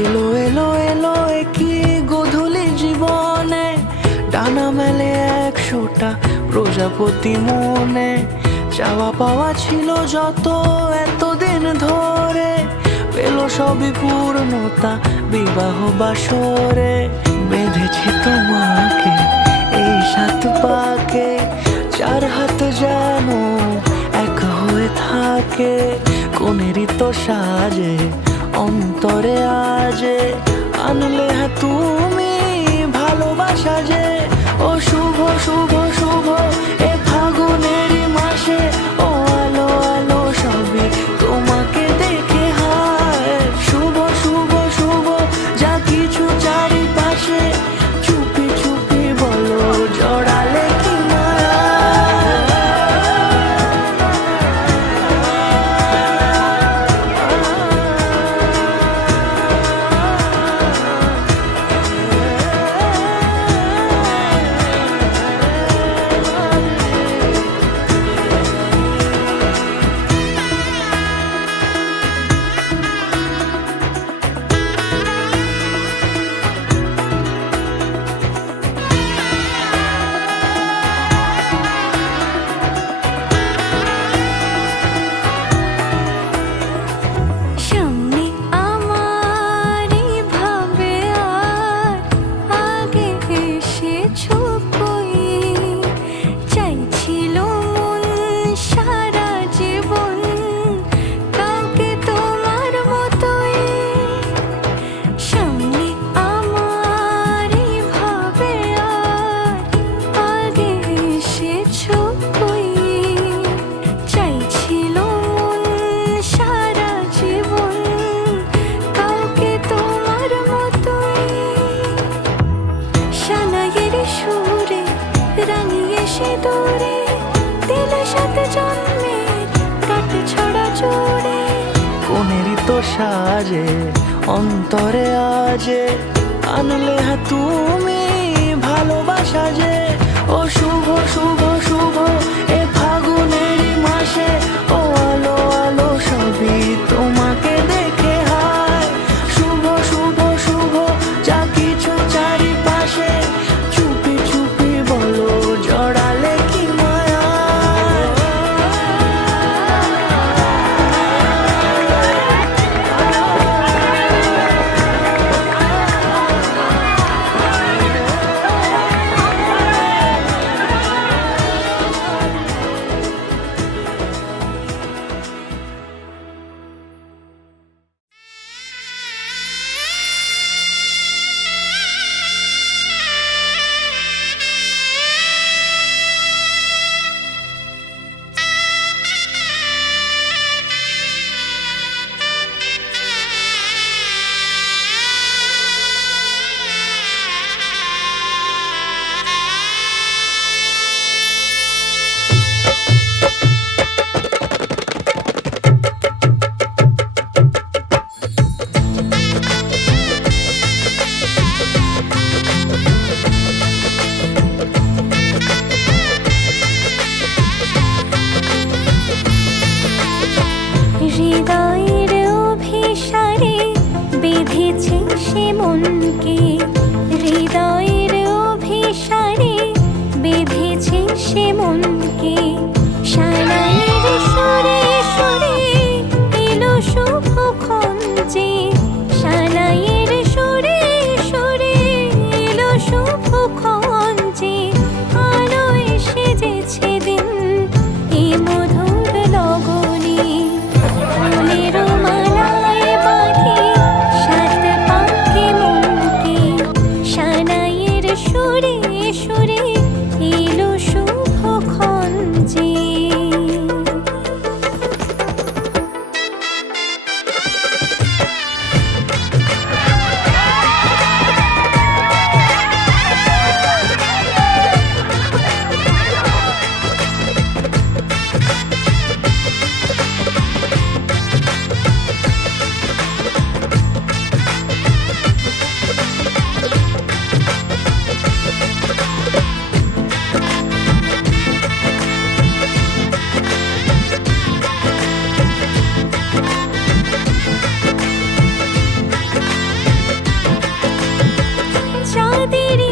এলো এলো এলো একই গোধূলি জীবনে, ডানা মেলে 100টা প্রজাপতি মনে। চাওয়া পাওয়া ছিল যত এতদিন ধরে, পেল সবই পূর্ণতা বিবাহ বাসরে। বেঁধেছি তোমাকে এই 7 পাকে, 4 হাত যেন এক হয়ে থাকে। কোনেরই তো সাজে অন্তরে আজে, আনলে হ্যাঁ তুমি ভালোবাসা যে। ও শুভ শুভ শুভ এ ফাগুনেরই মাসে, ও আলো আলো সবই তোমাকে দেখে হায়। শুভ শুভ শুভ যা কিছু চারিপাশে, চুপি চুপি বলো জড়ালে কি মায়া। কোনেরই তো সাজে অন্তরে আজে, আনলে হ্যাঁ তুমি ভালোবাসা যে। ও শুভ শুভ শুভ এ ফাগুনেরই মাসে, ও আলো আলো সবই তোমাকে দেখে হায়। শুভ শুভ শুভ যা কিছু চারিপাশে, চুপি চুপি বলো জড়ালে কি মায়া। হৃদয়ের অভিসারে বেঁধেছে সে মনকে, হৃদয়ের অভিসারে বেঁধেছে সে মনকে। সানাইয়ের সুরে সুরে এলো শুভক্ষণ যে, সানাইয়ের সুরে সুরে এলো শুভক্ষণ যে। আলোয় সেজেছে দিন এ মধুর লগনে, ফুলের মালায় বাঁধে 7 পাকে মনকে। সানাই আমাদেরই